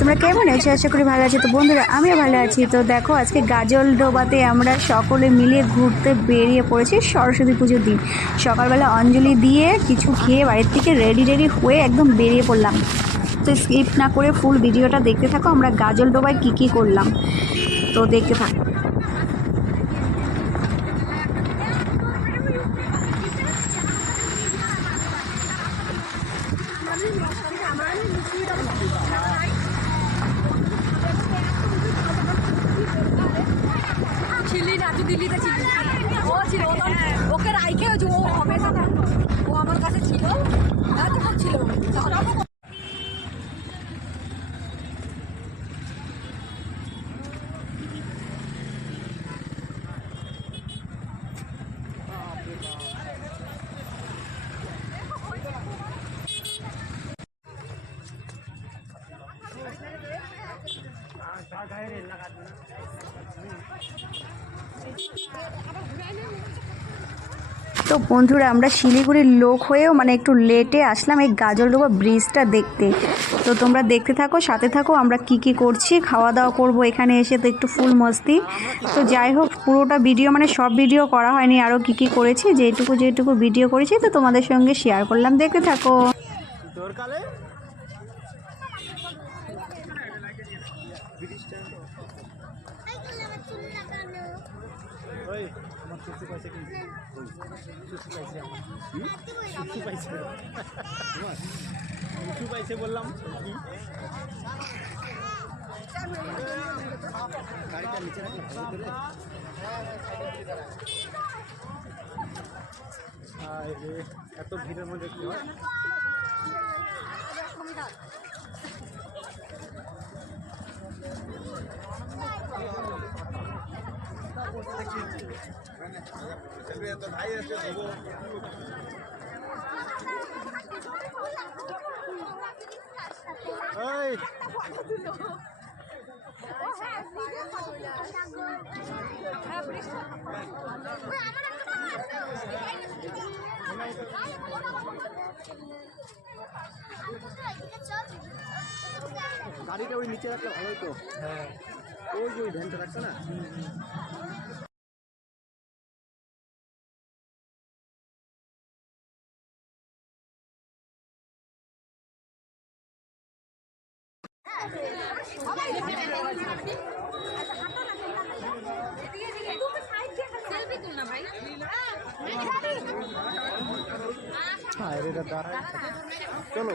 তোমরা কেমন আছো? আশা করি ভালো আছো। তো বন্ধুরা, আমিও ভালো আছি। তো দেখো, আজকে গাজল ডোবাতে আমরা সকলে মিলে ঘুরতে বেরিয়ে পড়েছি সরস্বতী পুজোর দিন। সকালবেলা অঞ্জলি দিয়ে কিছু খেয়ে বাড়ির থেকে রেডি রেডি হয়ে একদম বেরিয়ে পড়লাম। তো স্কিপ না করে ফুল ভিডিওটা দেখতে থাকো, আমরা গাজল ডোবায় কী কী করলাম, তো দেখতে থাকো ছিলি না তুই দিল্লিতে ছিলি ও ছিল ও তো- ওকে রাইখে যে ও হমেশা থাকতো ও আমার কাছে ছিল হ্যাঁ তখন ছিল তখন তো বন্ধুরা, আমরা শিলিগুড়ির লোক হয়েও মানে একটু লেটে আসলাম এই গাজলডোবা ব্রিজটা দেখতে। তো তোমরা দেখতে থাকো, সাথে থাকো, আমরা কি কি করছি খাওয়া দাওয়া করব এখানে এসে তো একটু ফুল মস্তি। তো যাই হোক, পুরোটা ভিডিও মানে সব ভিডিও করা হয়নি আরও কি কি করেছি, যেটুকু যেটুকু ভিডিও করেছি, তো তোমাদের সঙ্গে শেয়ার করলাম। দেখতে থাকো। ওই আমার সুসু পাইছে কি পাইছে পাইছে। বললাম। গাড়িটা নিচে এত ভিড়ের মধ্যে কি হয়? গাড়িটা ওই নিচে রাখলে ভালো হতো হ্যাঁ ওই যে ওই ভ্যানটা রাখছে না হ্যাঁ এটা দাঁড়ায় চলো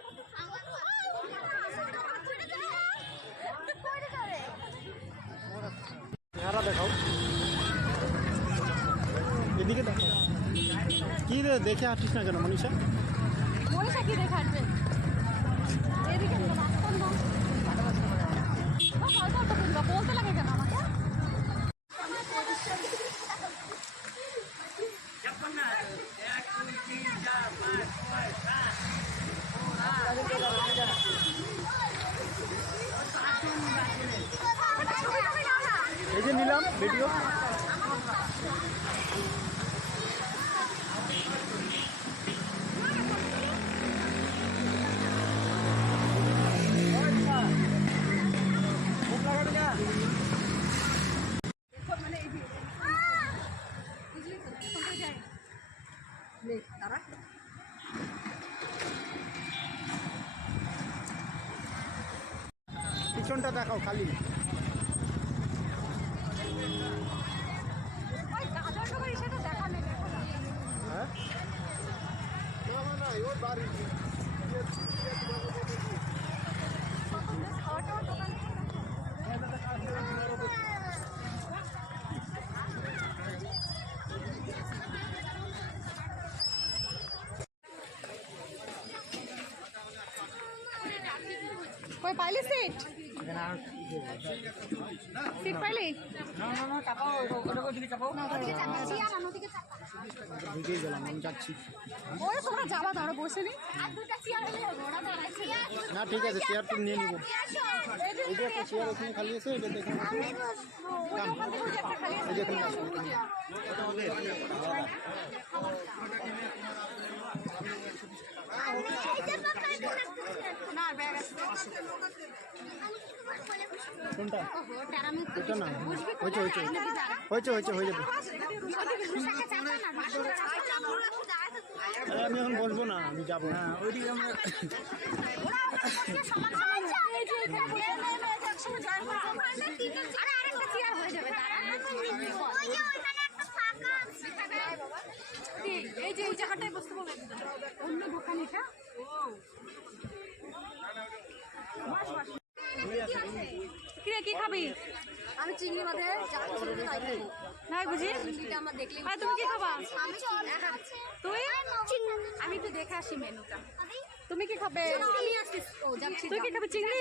দেখাও এদিকে দেখো কি রে দেখে আসিস না কেন মনীষা মনীষা কি তো বুঝবা বলতে লাগে কেন পিছনটা দেখাও খালি। হ্যাঁ? সেটা দেখা কই পাইলে সিট সিট পাইলি? না গেলাম আমি যাচ্ছি ওরে তোমরা যাবা দাঁড়া বসে নি আর দুটা গেলাম আমি হবে, ওরা দাঁড়াচ্ছে। না ঠিক আছে চেয়ার তো নিয়ে নিবো এই যে একটা চেয়ার ওখানে খালি আছে এটা দেখুন। এই যে। না কোনটা ওহো টারামি না হয়েছে হয়েছে হয়েছে হয়েছে হয়ে যাবে আমি এখন বসবো না আমি যাব হ্যাঁ ওইদিকে আমরা এই যে এই জায়গাটায় বসতে বলে অন্য দোকানিটা কিরে কি খাবি? আমি চিংড়ি মাঝে নাই বুঝি? আমার দেখলে আর তুমি কি খাবা? আমি তুই? আমি একটু দেখে আসি মেনুটা। তুমি কি খাবে? আমি আজকে ও যাচ্ছি তুই কি খাবে চিংড়ি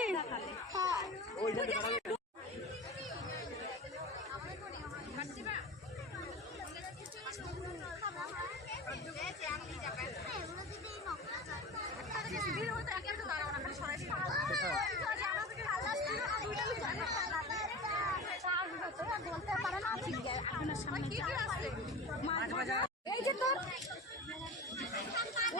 এই যে তোর ও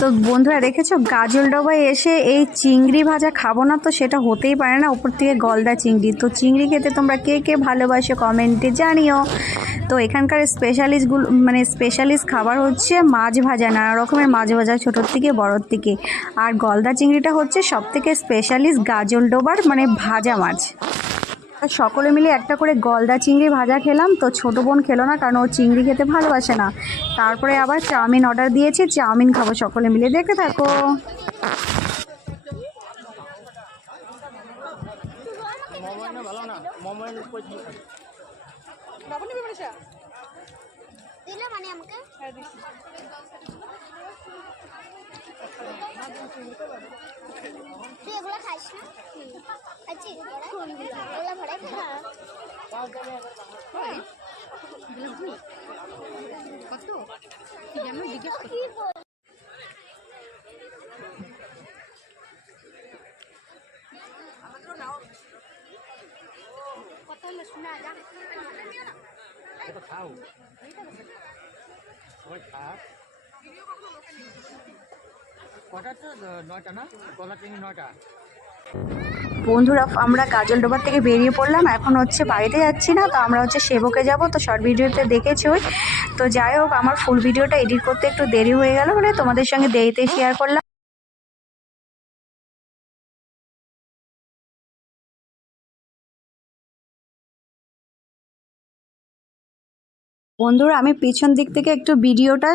তো বন্ধুরা, দেখেছ? গাজল ডবায় এসে এই চিংড়ি ভাজা খাব না তো সেটা হতেই পারে না। উপর থেকে গলদা চিংড়ি। তো চিংড়ি খেতে তোমরা কে কে ভালোবাসো কমেন্টে জানিও। তো এখানকার স্পেশালিস্টগুলো মানে স্পেশালিস্ট খাবার হচ্ছে মাছ ভাজা, নানা রকমের মাছ ভাজা, ছোটোর থেকে বড়োর থেকে। আর গলদা চিংড়িটা হচ্ছে সব থেকে স্পেশালিস্ট গাজল ডোবার মানে ভাজা মাছ। সকলে মিলে একটা করে গলদা চিংড়ি ভাজা খেলাম। তো ছোটো বোন খেলো না, কারণ ও চিংড়ি খেতে ভালোবাসে না। তারপরে আবার চাউমিন অর্ডার দিয়েছি, চাউমিন খাব সকলে মিলে। দেখে থাকো। মানে কত কি জানো জিজ্ঞেস কত হলো কটা তো নয়টা না? গলা চিনি নয়টা। বন্ধুরা, আমরা কাজল ডোবার থেকে বেরিয়ে পড়লাম, এখন হচ্ছে বাড়িতে যাচ্ছি না, তো আমরা হচ্ছে সেবকে যাব, তো শর্ট ভিডিওতে দেখেছি তো যাই হোক, আমার ফুল ভিডিওটা এডিট করতে একটু দেরি হয়ে গেল বলে তোমাদের সঙ্গে দেরিতে শেয়ার করলাম। বন্ধুরা, আমি পিছন দিক থেকে একটু ভিডিওটা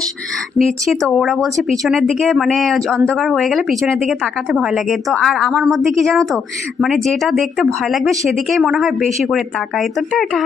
নিচ্ছি। তো ওরা বলছে পিছনের দিকে মানে অন্ধকার হয়ে গেলে পিছনের দিকে তাকাতে ভয় লাগে। তো আর আমার মধ্যে কি জানো তো? মানে যেটা দেখতে ভয় লাগবে সেদিকেই মনে হয় বেশি করে তাকায়। তো টাটা!